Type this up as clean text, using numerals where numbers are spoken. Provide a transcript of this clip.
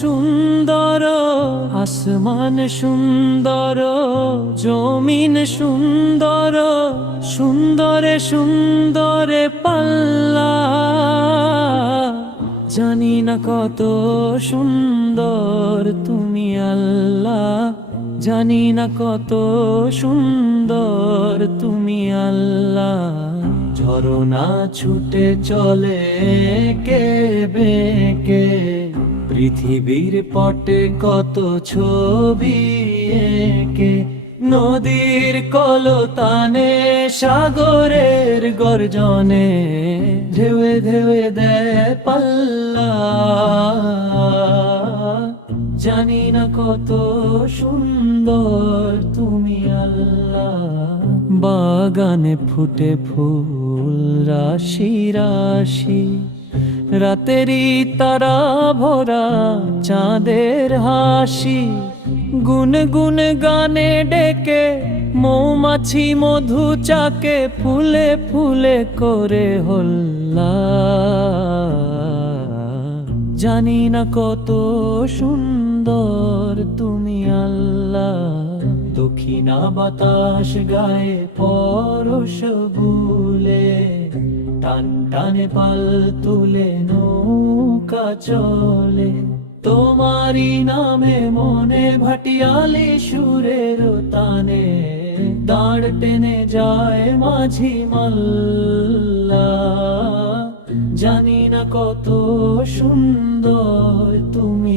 সুন্দর, আসমান সুন্দর, জমিন সুন্দর, সুন্দরে সুন্দরে পাল্লা। জানি না কত সুন্দর তুমি আল্লাহ, জানি না কত সুন্দর তুমি আল্লাহ। ঝরনা ছুটে চলে কে বেঁকে, পৃথিবীর পটে কত ছবি এঁকে। নদীর কলতানে, সাগরের গর্জনে, ঢেউে ঢেউে দেয় পাল্লা। জানি না কত সুন্দর তুমি আল্লাহ। বাগানে ফুটে ফুল রাশি রাশি, রাতেরই তারা ভরা চাঁদের হাসি। গুনগুন গানে ডেকে মৌমাছি মধু চাকে, ফুলে ফুলে করে হল্লা। জানি না কত সুন্দর তুমি আল্লাহ। দক্ষিণা বাতাস গায়ে পরশ ভুলে, টান টানে পাল তুলে নৌকা চলে। তোমারি নামে মনে ভাটিয়ালি সুরের তানে, দাঁড় টেনে যায় মাঝি মাল্লা। জানি না কত সুন্দর তুমি